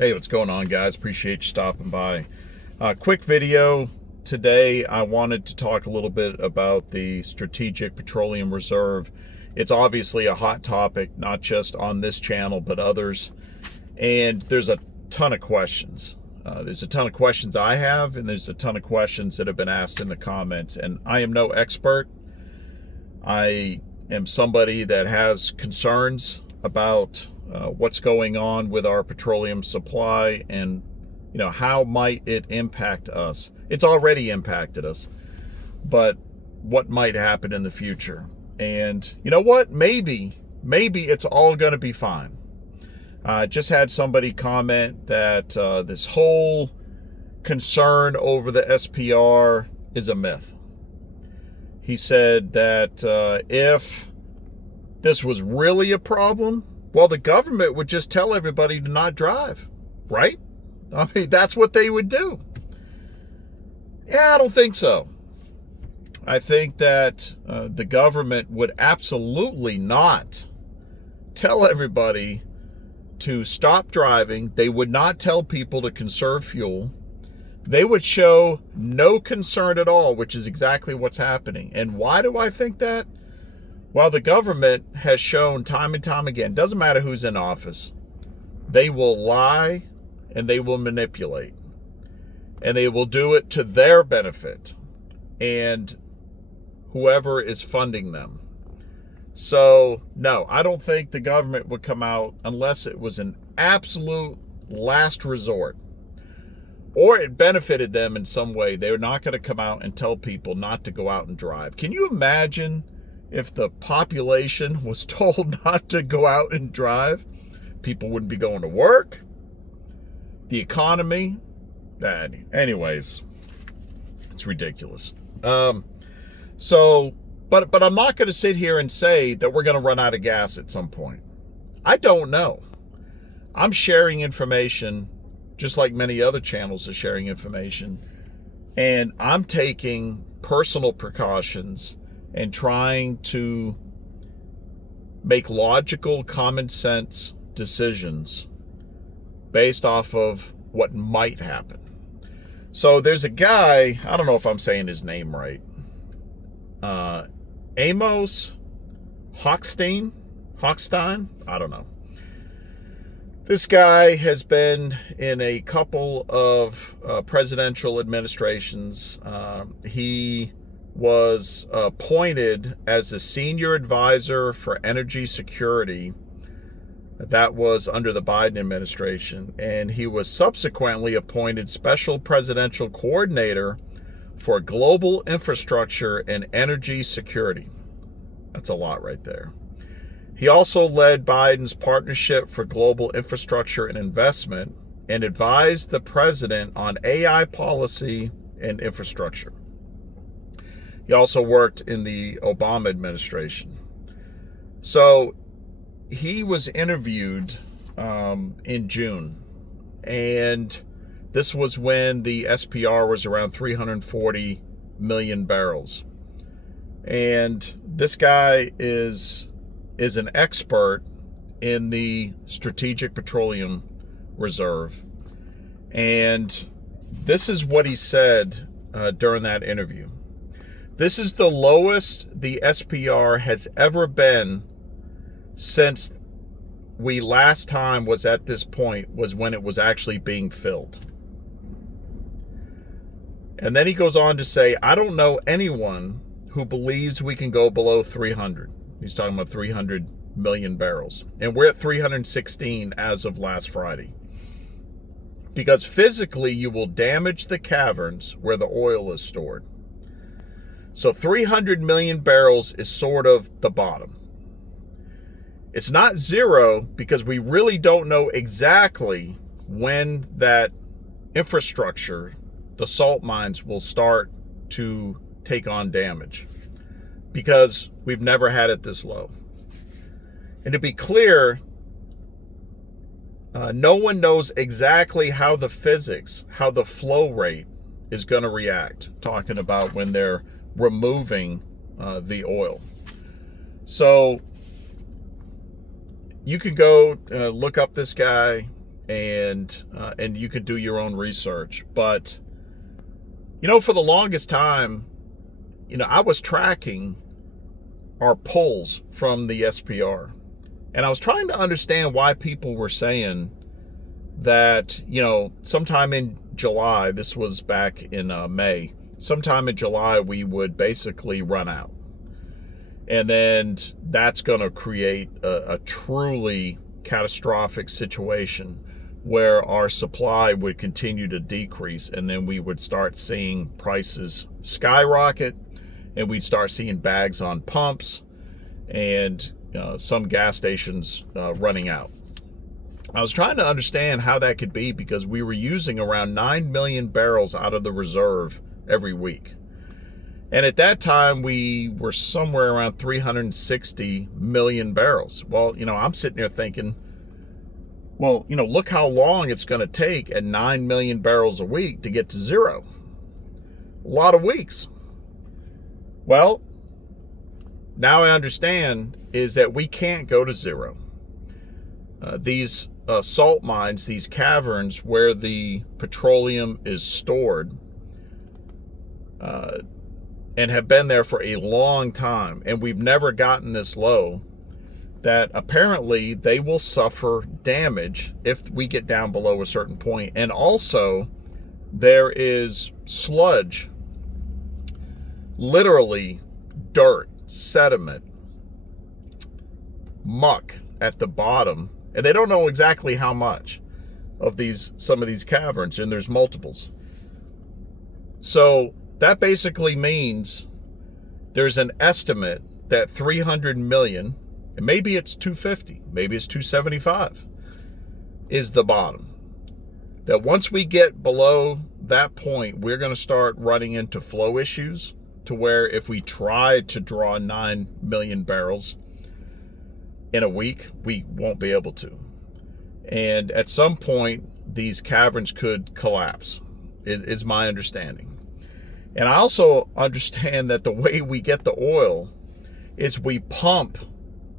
Hey, what's going on, guys? Appreciate you stopping by. Quick video today. I wanted to talk a little bit about the Strategic Petroleum Reserve. It's obviously a hot topic, not just on this channel, but others. And there's a ton of questions. There's a ton of questions I have, and there's a ton of questions that have been asked in the comments. And I am no expert. I am somebody that has concerns about what's going on with our petroleum supply and how might it impact us. It's already impacted us, but what might happen in the future. And you know what, maybe it's all going to be fine. Just had somebody comment that this whole concern over the SPR is a myth. He said that if this was really a problem, well, the government would just tell everybody to not drive, right? I mean, that's what they would do. Yeah, I don't think so. I think that the government would absolutely not tell everybody to stop driving. They would not tell people to conserve fuel. They would show no concern at all, which is exactly what's happening. And why do I think that? Well, the government has shown time and time again, doesn't matter who's in office, they will lie and they will manipulate. And they will do it to their benefit and whoever is funding them. So, no, I don't think the government would come out unless it was an absolute last resort. Or it benefited them in some way. They're not going to come out and tell people not to go out and drive. Can you imagine if the population was told not to go out and drive? People wouldn't be going to work. The economy. Anyways, it's ridiculous. But I'm not going to sit here and say that we're going to run out of gas at some point. I don't know. I'm sharing information just like many other channels are sharing information. And I'm taking personal precautions and trying to make logical, common sense decisions based off of what might happen. So there's a guy, I don't know if I'm saying his name right, Amos Hochstein, I don't know. This guy has been in a couple of presidential administrations. He was appointed as a senior advisor for energy security. That was under the Biden administration. And he was subsequently appointed special presidential coordinator for global infrastructure and energy security. That's a lot right there. He also led Biden's Partnership for Global Infrastructure and Investment and advised the president on AI policy and infrastructure. He also worked in the Obama administration. So he was interviewed in June, and this was when the SPR was around 340 million barrels. And this guy is an expert in the Strategic Petroleum Reserve. And this is what he said during that interview. This is the lowest the SPR has ever been since we last time was at this point, was when it was actually being filled. And then he goes on to say, I don't know anyone who believes we can go below 300. He's talking about 300 million barrels. And we're at 316 as of last Friday. Because physically, you will damage the caverns where the oil is stored. So 300 million barrels is sort of the bottom. It's not zero because we really don't know exactly when that infrastructure, the salt mines, will start to take on damage. Because we've never had it this low. And to be clear, no one knows exactly how the physics, how the flow rate is going to react, talking about when they're removing the oil. So you could go look up this guy and you could do your own research. But for the longest time, I was tracking our pulls from the SPR, and I was trying to understand why people were saying that, sometime in July, this was back in May, sometime in July, we would basically run out. And then that's going to create a truly catastrophic situation where our supply would continue to decrease, and then we would start seeing prices skyrocket, and we'd start seeing bags on pumps, and some gas stations running out. I was trying to understand how that could be, because we were using around 9 million barrels out of the reserve every week. And at that time, we were somewhere around 360 million barrels. Well, I'm sitting there thinking, well, look how long it's going to take at 9 million barrels a week to get to zero. A lot of weeks. Well, now I understand is that we can't go to zero. These salt mines, these caverns where the petroleum is stored, and have been there for a long time, and we've never gotten this low, that apparently they will suffer damage if we get down below a certain point. And also, there is sludge, literally dirt, sediment, muck at the bottom, and they don't know exactly how much of some of these caverns, and there's multiples. So that basically means there's an estimate that 300 million, and maybe it's 250, maybe it's 275, is the bottom. That once we get below that point, we're going to start running into flow issues, to where if we try to draw 9 million barrels in a week, we won't be able to. And at some point, these caverns could collapse, is my understanding. And I also understand that the way we get the oil is we pump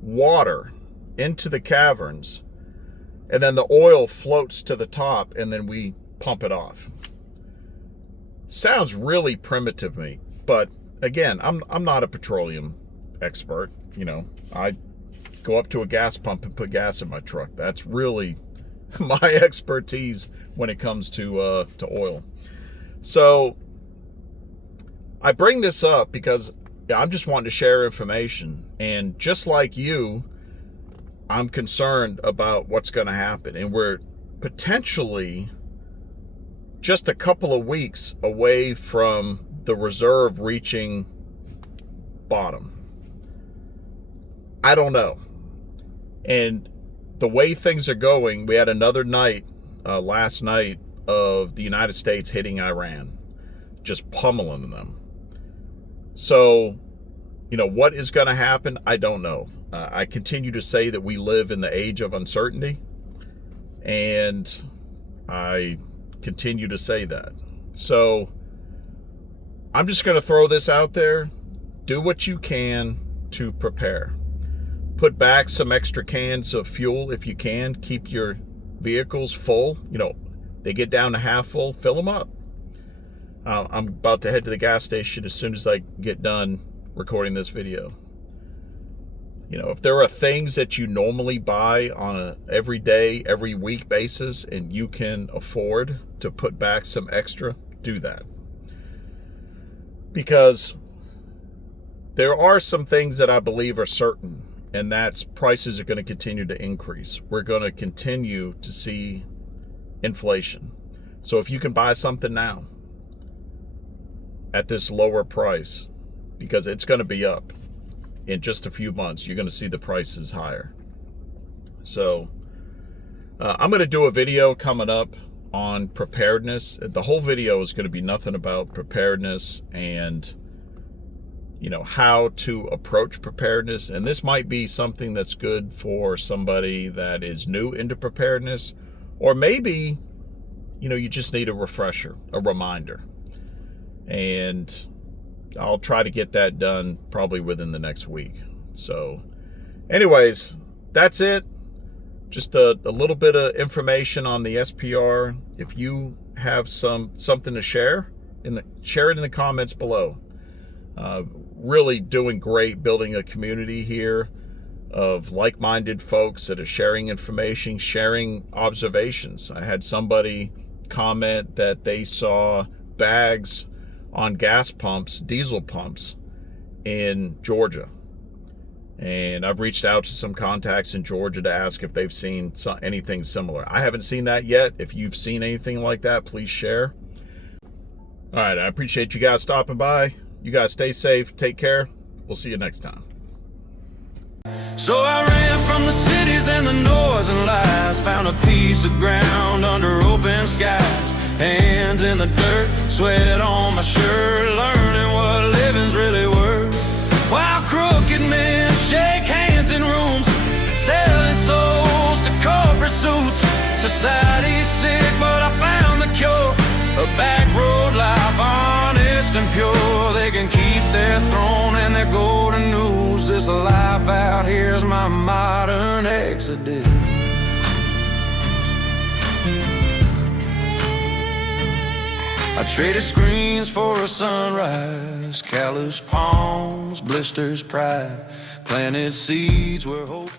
water into the caverns, and then the oil floats to the top, and then we pump it off. Sounds really primitive to me, but again, I'm not a petroleum expert. I go up to a gas pump and put gas in my truck. That's really my expertise when it comes to oil. So I bring this up because I'm just wanting to share information, and just like you, I'm concerned about what's going to happen, and we're potentially just a couple of weeks away from the reserve reaching bottom. I don't know. And the way things are going, we had another night, last night, of the United States hitting Iran, just pummeling them. So, what is going to happen? I don't know. I continue to say that we live in the age of uncertainty, and I continue to say that. So I'm just going to throw this out there. Do what you can to prepare. Put back some extra cans of fuel if you can. Keep your vehicles full. They get down to half full, fill them up. I'm about to head to the gas station as soon as I get done recording this video. If there are things that you normally buy on a every day, every week basis, and you can afford to put back some extra, do that. Because there are some things that I believe are certain, and that's prices are going to continue to increase. We're going to continue to see inflation. So if you can buy something now at this lower price, because it's going to be up in just a few months, you're going to see the prices higher. So I'm going to do a video coming up on preparedness. The whole video is going to be nothing about preparedness and how to approach preparedness. And this might be something that's good for somebody that is new into preparedness, or maybe you just need a refresher, a reminder. And I'll try to get that done probably within the next week. So anyways, that's it. just a little bit of information on the SPR. If you have something to share, share it in the comments below. Really doing great, building a community here of like-minded folks that are sharing information, sharing observations. I had somebody comment that they saw bags on gas pumps, diesel pumps in Georgia. And I've reached out to some contacts in Georgia to ask if they've seen anything similar. I haven't seen that yet. If you've seen anything like that, please share. All right, I appreciate you guys stopping by. You guys stay safe, take care. We'll see you next time. So I ran from the cities and the noise and lies, found a piece of ground under open skies. Hands in the dirt, sweat on my shirt, learning what living's really worth. While crooked men shake hands in rooms, selling souls to corporate suits. Society's sick, but I found the cure. A back road life, honest and pure. They can keep their throne and their golden news. This life out here's my modern exodus. I traded screens for a sunrise, callous palms, blisters, pride. Planted seeds where hope